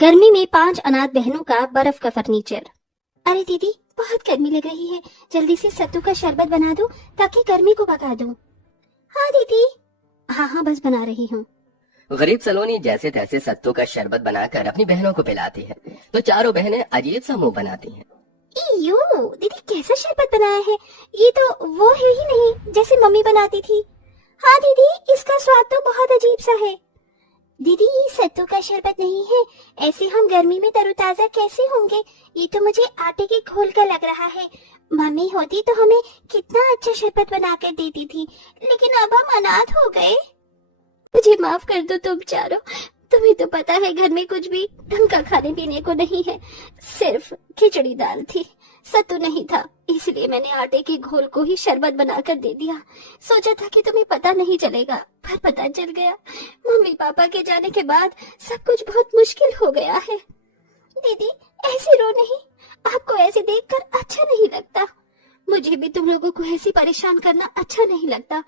गर्मी में 5 अनाथ बहनों का बर्फ का फर्नीचर। अरे दीदी, बहुत गर्मी लग रही है, जल्दी से सत्तू का शरबत बना दो ताकि गर्मी को भगा दो। हाँ दीदी। हाँ, बस बना रही हूँ। गरीब सलोनी जैसे तैसे सत्तू का शरबत बनाकर अपनी बहनों को पिलाती है तो चारों बहनें अजीब सा मुंह बनाती हैं। इयो, दीदी कैसा शरबत बनाया है, ये तो वो है ही नहीं जैसे मम्मी बनाती थी। हाँ दीदी, इसका स्वाद तो बहुत अजीब सा है। दीदी, ये सत्तू का शरबत नहीं है, ऐसे हम गर्मी में तरोताजा कैसे होंगे? ये तो मुझे आटे के घोल का लग रहा है। मम्मी होती तो हमें कितना अच्छा शरबत बना कर देती थी, लेकिन अब हम अनाथ हो गए। मुझे माफ कर दो तुम चारों, तुम्हें तो पता है घर में कुछ भी ढंग का खाने पीने को नहीं है, सिर्फ खिचड़ी दाल थी, सत्तू नहीं था, इसलिए मैंने आटे के घोल को ही शरबत बनाकर दे दिया। सोचा था कि तुम्हें पता नहीं चलेगा, पर पता चल गया। मम्मी पापा के जाने के बाद सब कुछ बहुत मुश्किल हो गया है। दीदी ऐसे रो नहीं, आपको ऐसे देखकर अच्छा नहीं लगता। मुझे भी तुम लोगों को ऐसे परेशान करना अच्छा नहीं लगता।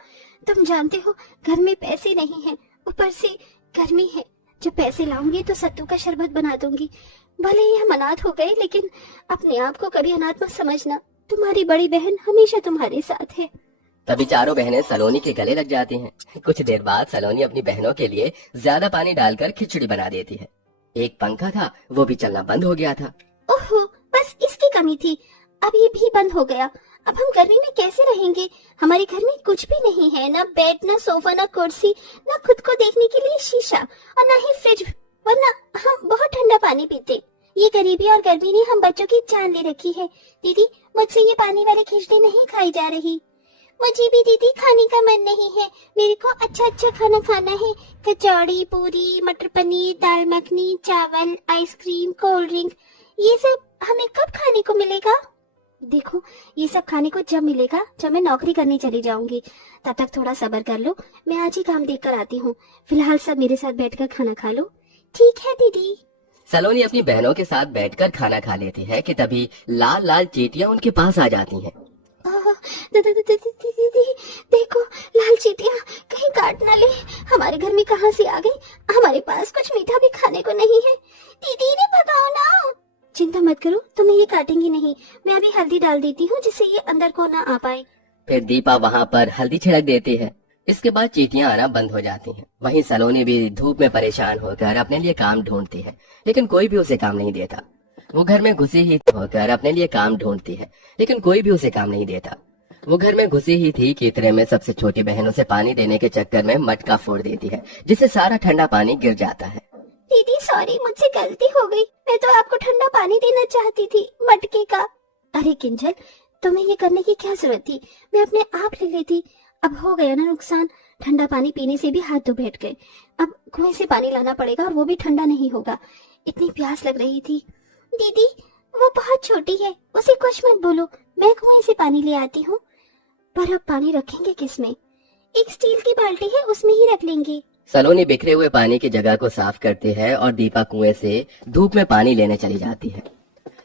तुम जानते हो घर में पैसे नहीं है, ऊपर से गर्मी है। जब पैसे लाऊंगी तो सत्तू का शरबत बना दूंगी। भले ही हम अनाथ हो गए, लेकिन अपने आप को कभी अनाथ मत समझना। तुम्हारी बड़ी बहन हमेशा तुम्हारे साथ है। तभी चारों बहनें सलोनी के गले लग जाती हैं। कुछ देर बाद सलोनी अपनी बहनों के लिए ज्यादा पानी डालकर खिचड़ी बना देती है। एक पंखा था, वो भी चलना बंद हो गया था। ओहो, बस इसकी कमी थी, अब ये भी बंद हो गया। अब हम गर्मी में कैसे रहेंगे? हमारे घर में कुछ भी नहीं है, ना बेड, ना सोफा, ना कुर्सी, ना खुद को देखने के लिए शीशा, और ना ही फ्रिज, वरना हम बहुत ठंडा पानी पीते। ये गरीबी और गर्मी ने हम बच्चों की जान ले रखी है। दीदी, मुझसे ये पानी वाली खिचड़ी नहीं खाई जा रही। मुझे भी दीदी खाने का मन नहीं है, मेरे को अच्छा अच्छा खाना खाना है। कचौड़ी, पूरी, मटर पनीर, दाल मखनी, चावल, आइसक्रीम, कोल्ड ड्रिंक, ये सब हमें कब खाने को मिलेगा? देखो, ये सब खाने को जब मिलेगा, जब मैं नौकरी करने चली जाऊंगी। तब तक थोड़ा सब्र कर लो, मैं आज ही काम देख कर आती हूँ। फिलहाल सब मेरे साथ बैठकर खाना खा लो। ठीक है दीदी। सलोनी अपनी बहनों के साथ बैठकर खाना खा लेती है कि तभी लाल लाल चींटियां उनके पास आ जाती हैं। दीदी देखो, लाल चींटियां कहीं काट ना ले। हमारे घर में कहाँ से आ गई? हमारे पास कुछ मीठा भी खाने को नहीं है। दीदी ने भगाओ ना। चिंता मत करो, तुम्हें ये काटेंगी नहीं। मैं अभी हल्दी डाल देती हूँ जिससे ये अंदर को ना आ पाए। फिर दीपा वहाँ पर हल्दी छिड़क देती है। इसके बाद चींटियां आना बंद हो जाती हैं। वहीं सलोनी भी धूप में परेशान होकर अपने लिए काम ढूंढती है, लेकिन कोई भी उसे काम नहीं देता। वो घर में घुसी ही होकर अपने लिए काम ढूंढती है, लेकिन कोई भी उसे काम नहीं देता। वो घर में घुसी ही थी कि इतने में सबसे छोटी बहन उसे पानी देने के चक्कर में मटका फोड़ देती है, जिससे सारा ठंडा पानी गिर जाता है। दीदी सॉरी, मुझसे गलती हो गई। मैं तो आपको ठंडा पानी देना चाहती थी, मटके का। अरे किंजल, तुम्हें ये करने की क्या जरूरत थी? मैं अपने आप ले लेती। अब हो गया ना नुकसान। ठंडा पानी पीने से भी हाथ धो बैठ गए। अब कुएं से पानी लाना पड़ेगा, और वो भी ठंडा नहीं होगा। इतनी प्यास लग रही थी। दीदी, वो बहुत छोटी है, उसे कुछ मत बोलो, मैं कुएं से पानी ले आती हूँ। पर अब पानी रखेंगे किसमें? एक स्टील की बाल्टी है, उसमें ही रख लेंगे। सलोनी बिखरे हुए पानी की जगह को साफ करती है और दीपा कुएं से धूप में पानी लेने चली जाती है,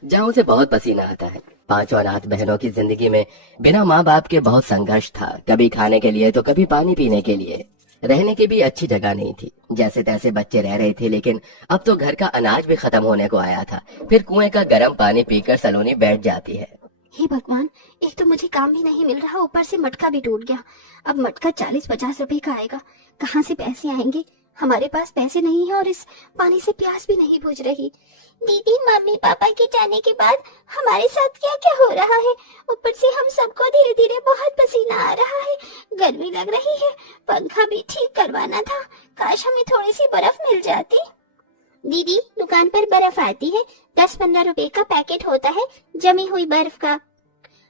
जहाँ उसे बहुत पसीना आता है। पांचों अनाथ बहनों की जिंदगी में बिना माँ बाप के बहुत संघर्ष था, कभी खाने के लिए तो कभी पानी पीने के लिए। रहने की भी अच्छी जगह नहीं थी, जैसे तैसे बच्चे रह रहे थे, लेकिन अब तो घर का अनाज भी खत्म होने को आया था। फिर कुएं का गर्म पानी पीकर सलोनी बैठ जाती है। हे भगवान, एक तो मुझे काम भी नहीं मिल रहा, ऊपर से मटका भी टूट गया। अब मटका 40-50 रुपए का आएगा, कहाँ से पैसे आएंगे? हमारे पास पैसे नहीं है, और इस पानी से प्यास भी नहीं बुझ रही। दीदी, मम्मी पापा के जाने के बाद हमारे साथ क्या क्या हो रहा है? ऊपर से हम सबको धीरे धीरे बहुत पसीना आ रहा है, गर्मी लग रही है, पंखा भी ठीक करवाना था। काश हमें थोड़ी सी बर्फ मिल जाती। दीदी, दुकान पर बर्फ आती है, 10-15 रुपए का पैकेट होता है जमी हुई बर्फ का।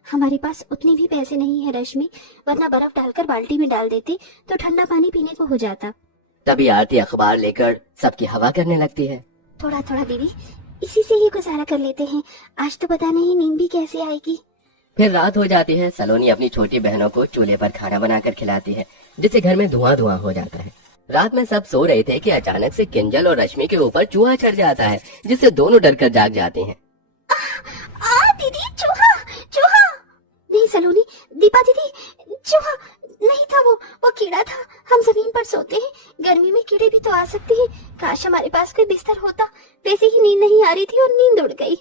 हमारे पास उतने भी पैसे नहीं है रश्मि, वरना बर्फ डालकर बाल्टी में डाल देते तो ठंडा पानी पीने को हो जाता। तभी आरती अखबार लेकर सबकी हवा करने लगती है। थोड़ा थोड़ा दीदी, इसी से ही गुजारा कर लेते हैं, आज तो पता नहीं नींद भी कैसे आएगी। फिर रात हो जाती है। सलोनी अपनी छोटी बहनों को चूल्हे पर खाना बनाकर खिलाती है, जिससे घर में धुआं धुआं हो जाता है। रात में सब सो रहे थे कि अचानक से किंजल और रश्मि के ऊपर चूहा चढ़ जाता है, जिससे दोनों डरकर जाग जाती हैं। दीदी, चूहा चूहा! नहीं सलोनी, दीपा दीदी, चूहा नहीं था, वो कीड़ा था। हम जमीन पर सोते हैं, गर्मी में कीड़े भी तो आ सकते हैं। काश हमारे पास कोई बिस्तर होता। वैसे ही नींद नहीं आ रही थी और नींद उड़ गई।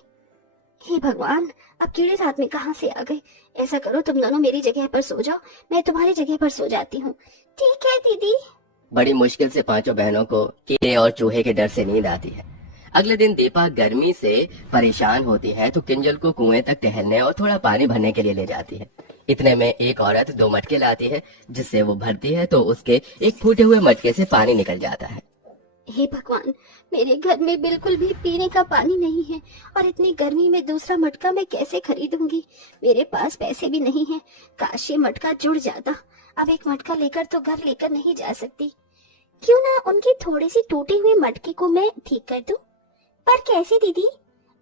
हे भगवान, अब कीड़े रात में कहाँ से आ गए। ऐसा करो, तुम दोनों मेरी जगह पर सो जाओ, मैं तुम्हारी जगह पर सो जाती हूँ। ठीक है दीदी। बड़ी मुश्किल से पांचों बहनों को कीड़े और चूहे के डर से नींद आती है। अगले दिन दीपा गर्मी से परेशान होती है तो किंजल को कुएं तक टहलने और थोड़ा पानी भरने के लिए ले जाती है। इतने में एक औरत 2 मटके लाती है, जिससे वो भरती है तो उसके एक फूटे हुए मटके से पानी निकल जाता है। हे भगवान, मेरे घर में बिल्कुल भी पीने का पानी नहीं है और इतनी गर्मी में दूसरा मटका मैं कैसे खरीदूंगी। मेरे पास पैसे भी नहीं है। काश ये मटका जुड़ जाता। अब एक मटका लेकर तो घर लेकर नहीं जा सकती। क्यों ना उनकी थोड़ी सी टूटी हुई मटके को मैं ठीक कर दूं। पर कैसे दीदी?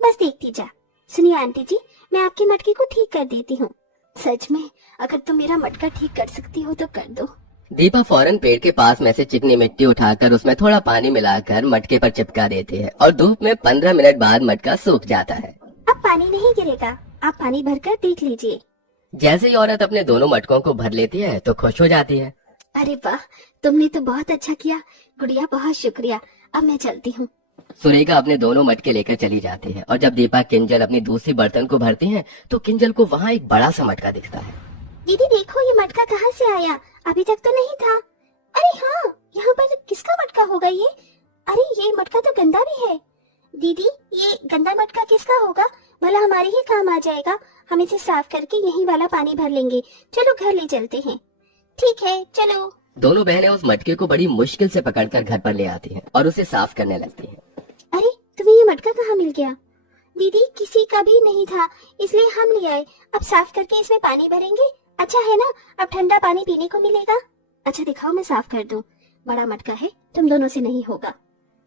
बस देखती जा। सुनिए आंटी जी, मैं आपके मटके को ठीक कर देती हूँ। सच में, अगर तुम मेरा मटका ठीक कर सकती हो तो कर दो। दीपा फौरन पेड़ के पास में से चिकनी मिट्टी उठाकर उसमें थोड़ा पानी मिलाकर मटके पर चिपका देती है और धूप में 15 मिनट बाद मटका सूख जाता है। अब पानी नहीं गिरेगा, आप पानी भरकर देख लीजिए। जैसे ही औरत अपने दोनों मटकों को भर लेती है तो खुश हो जाती है। अरे वाह, तुमने तो बहुत अच्छा किया गुड़िया, बहुत शुक्रिया। अब मैं चलती हूँ। सुरेखा अपने दोनों मटके लेकर चली जाती है और जब दीपा किंजल अपनी दूसरी बर्तन को भरती है तो किंजल को वहाँ एक बड़ा सा मटका दिखता है। दीदी देखो, ये मटका कहाँ से आया? अभी तक तो नहीं था। अरे हाँ, यहाँ पर किसका मटका होगा ये? अरे ये मटका तो गंदा भी है। दीदी, ये गंदा मटका किसका होगा? भला हमारे ही काम आ जाएगा। हम इसे साफ करके यही वाला पानी भर लेंगे। चलो घर ले चलते हैं। ठीक है, चलो। दोनों बहनें उस मटके को बड़ी मुश्किल से पकड़कर घर पर ले आती हैं और उसे साफ करने लगती हैं। अरे तुम्हें ये मटका कहाँ मिल गया? दीदी, किसी का भी नहीं था, इसलिए हम ले आए। अब साफ करके इसमें पानी भरेंगे। अच्छा है ना, अब ठंडा पानी पीने को मिलेगा। अच्छा दिखाओ, मैं साफ कर दूं। बड़ा मटका है, तुम दोनों से नहीं होगा।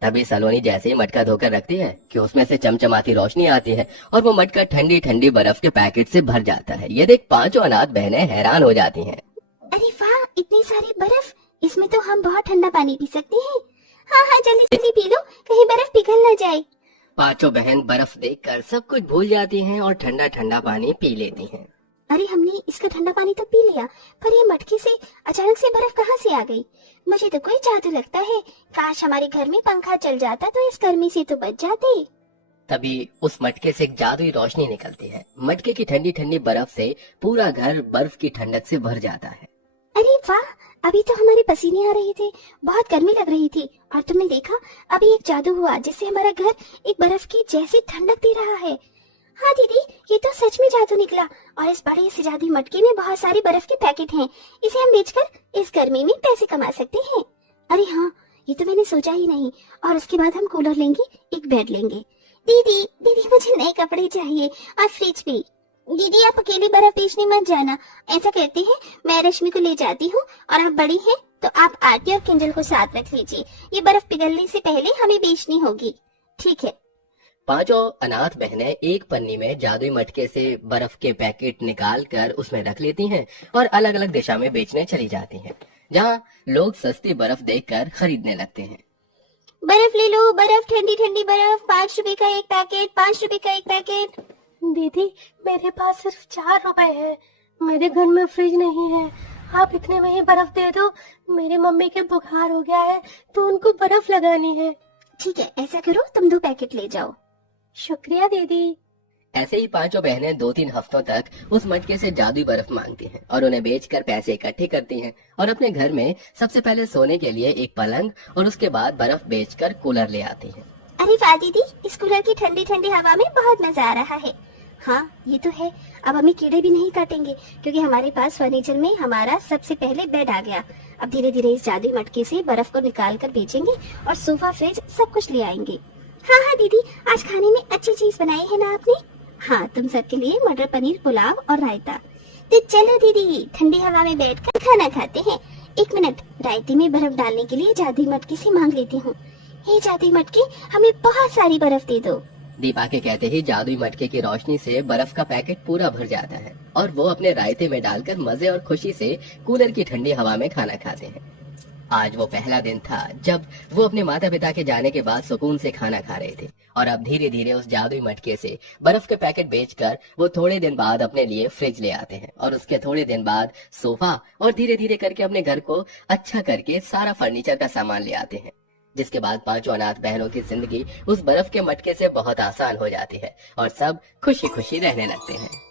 तभी सलोनी जैसे ही मटका धोकर रखती है कि उसमें से चमचमाती रोशनी आती है और वो मटका ठंडी ठंडी बर्फ के पैकेट से भर जाता है। ये देख पांचों अनाथ बहनें हैरान हो जाती हैं। अरे वाह, इतनी सारी बर्फ! इसमें तो हम बहुत ठंडा पानी पी सकते हैं। हाँ हाँ, जल्दी जल्दी पी लो, कहीं बर्फ पिघल न जाए। पांचों बहन बर्फ देखकर सब कुछ भूल जाती हैं और ठंडा ठंडा पानी पी लेती हैं। अरे हमने इसका ठंडा पानी तो पी लिया, पर ये मटके से अचानक से बर्फ कहाँ से आ गई? मुझे तो कोई जादू लगता है। काश हमारे घर में पंखा चल जाता तो इस गर्मी से तो बच जाते। तभी उस मटके से एक जादुई रोशनी निकलती है। मटके की ठंडी ठंडी बर्फ से पूरा घर बर्फ की ठंडक से भर जाता है। अरे वाह, अभी तो हमारे पसीने आ रहे थे, बहुत गर्मी लग रही थी, और तुमने देखा अभी एक जादू हुआ जिससे हमारा घर एक बर्फ की जैसी ठंडक दे रहा है। हाँ दीदी, ये तो सच में जादू निकला। और इस बड़े से जादुई मटके में बहुत सारे बर्फ के पैकेट हैं। इसे हम बेचकर इस गर्मी में पैसे कमा सकते हैं। अरे हाँ, ये तो मैंने सोचा ही नहीं। और उसके बाद हम कूलर लेंगे, एक बेड लेंगे। दीदी दीदी, मुझे नए कपड़े चाहिए और फ्रिज भी। दीदी आप अकेली बर्फ बेचने मत जाना। ऐसा करते हैं, मैं रश्मि को ले जाती हूँ और आप बड़ी हैं तो आप आरती और किंजल को साथ रख लीजिए। ये बर्फ पिघलने से पहले हमें बेचनी होगी। ठीक है। पांचों अनाथ बहनें एक पन्नी में जादुई मटके से बर्फ के पैकेट निकाल कर उसमें रख लेती हैं और अलग अलग दिशा में बेचने चली जाती हैं, जहाँ लोग सस्ती बर्फ देखकर खरीदने लगते हैं। बर्फ ले लो, बर्फ, ठंडी ठंडी बर्फ, 5 रुपए का एक पैकेट, 5 रुपए का एक पैकेट। दीदी, मेरे पास सिर्फ 4 रुपए है। मेरे घर में फ्रिज नहीं है। आप इतने में ही बर्फ दे दो। मेरी मम्मी के बुखार हो गया है तो उनको बर्फ लगानी है। ठीक है, ऐसा करो, तुम 2 पैकेट ले जाओ। शुक्रिया दीदी। ऐसे ही पांचों बहनें 2-3 हफ्तों तक उस मटके से जादुई बर्फ मांगती हैं और उन्हें बेचकर पैसे इकट्ठे करती हैं और अपने घर में सबसे पहले सोने के लिए एक पलंग और उसके बाद बर्फ बेचकर कूलर ले आती हैं। अरे वाह दीदी, इस कूलर की ठंडी ठंडी हवा में बहुत मजा आ रहा है। हाँ ये तो है, अब हमें कीड़े भी नहीं काटेंगे क्योंकि हमारे पास फर्नीचर में हमारा सबसे पहले बेड आ गया। अब धीरे धीरे इस जादुई मटके से बर्फ को निकाल कर बेचेंगे और सोफा, फ्रिज सब कुछ ले आएंगे। हाँ हाँ दीदी, आज खाने में अच्छी चीज बनाई है ना आपने? हाँ, तुम सबके लिए मटर पनीर पुलाव और रायता। तो चलो दीदी, ठंडी हवा में बैठकर खाना खाते हैं। 1 मिनट, रायते में बर्फ डालने के लिए जादुई मटके से मांग लेती हूँ। हे जादुई मटके, हमें बहुत सारी बर्फ दे दो। दीपा के कहते ही जादुई मटके की रोशनी से बर्फ का पैकेट पूरा भर जाता है और वो अपने रायते में डालकर मजे और खुशी से कूलर की ठंडी हवा में खाना खाते हैं। आज वो पहला दिन था जब वो अपने माता पिता के जाने के बाद सुकून से खाना खा रहे थे और अब धीरे धीरे उस जादुई मटके से बर्फ के पैकेट बेचकर वो थोड़े दिन बाद अपने लिए फ्रिज ले आते हैं और उसके थोड़े दिन बाद सोफा और धीरे धीरे करके अपने घर को अच्छा करके सारा फर्नीचर का सामान ले आते हैं। जिसके बाद पांचों अनाथ बहनों की जिंदगी उस बर्फ के मटके से बहुत आसान हो जाती है और सब खुशी खुशी रहने लगते हैं।